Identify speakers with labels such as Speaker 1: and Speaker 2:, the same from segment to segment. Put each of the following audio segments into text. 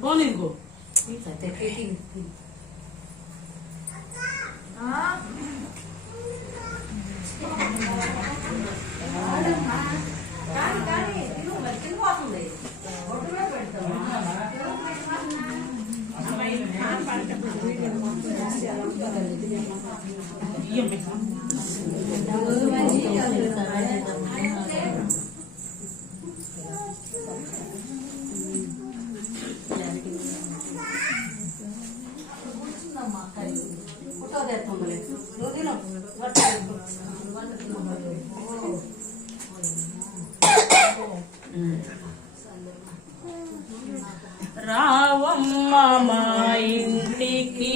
Speaker 1: कौन इनको రావమ్మ మా ఇంటికి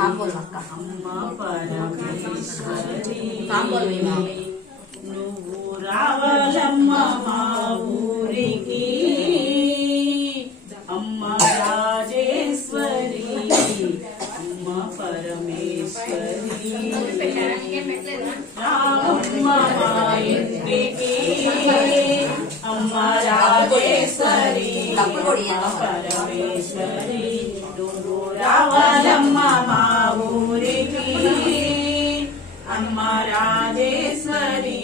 Speaker 1: అమ్మ పరమేశ్వరి నువ్వు రావాలమ్మ మా ఊరికి అమ్మ రాజేశ్వరి అమ్మ పరమేశ్వరి రామమ్మ మా ఇంటికి అమ్మ రాజేశ్వరి అమ్మ పరమేశ్వరి అమ్మ రాజేశ్వరి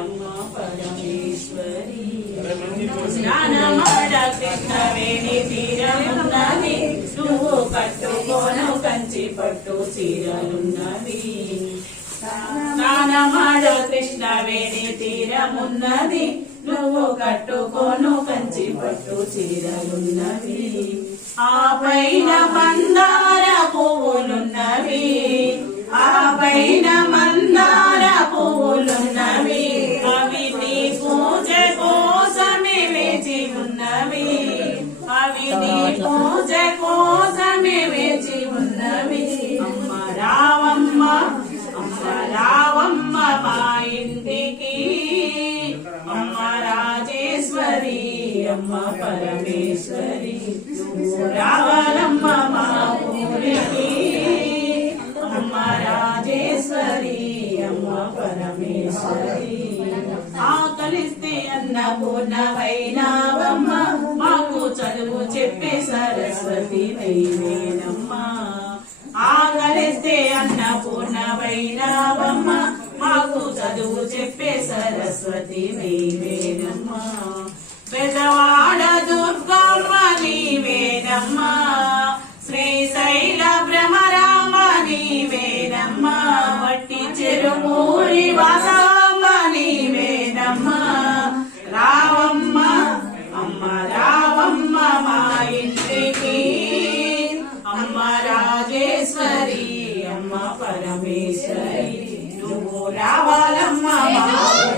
Speaker 1: అమ్మ పరమేశ్వరి స్నానమాడ కృష్ణవేణి తీరమున్నది నువ్వు కట్టుకోను కంచి పట్టు చీరలున్నది స్నానమాడ కృష్ణవేణి తీరమున్నది నువ్వు కట్టుకోను కంచి పట్టు చీరలున్నవి ఆ పైన మందార పూజ కోసమే వేచి ఉన్నవి అమ్మ రావమ్మ అమ్మ రావమ్మ మా ఇంటికి. అమ్మ రాజేశ్వరి అమ్మ పరమేశ్వరి. రావాలమ్మ మా ఊరికి. అమ్మ రాజేశ్వరి అమ్మ పరమేశ్వరి. ఆకలిస్తే అన్నపూర్ణమైనావమ్మ మాకు సరస్వతి నైవేనమ్మా అన్నపూర్ణ వైరావమ్మ మాకు చదువు చెప్పే సరస్వతి నీవేనమ్మా పెదవాడ రాజేశ్వరి అమ్మ పరమేశ్వరి. నువ్వు రావాలమ్మ మా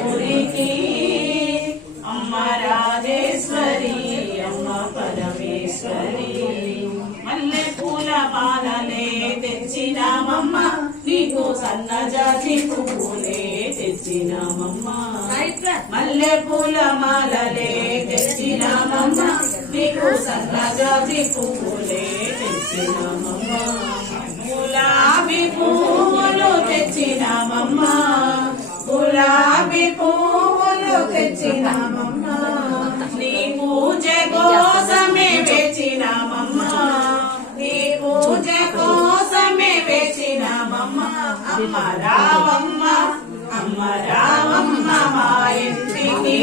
Speaker 1: ఊరికి అమ్మ రాజేశ్వరి అమ్మ పరమేశ్వరి. మల్లె పూల పాలనే తెచ్చినామమ్మ. నీకు సన్నజాజి పువ్వులే తెచ్చినామమ్మ. మల్లె పూల మాలలే తెచ్చినామమ్మ. నీకు సన్నజాజి పువ్వులే నీ పూజ కోసమే వేచినామమ్మ నీ పూజ కోసమే వేచినామమ్మ అమ్మ రావమ్మ అమ్మ రావమ్మ మా ఇంటికి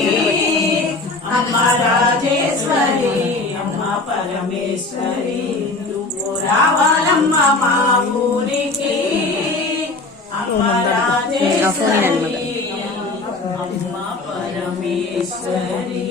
Speaker 1: అమ్మ రాజేశ్వరి అమ్మ పరమేశ్వరి నువ్వు రావాలమ్మ మా ఊరికి అమ్మ రాజేశ్వరి अम्मा परमेश्वरी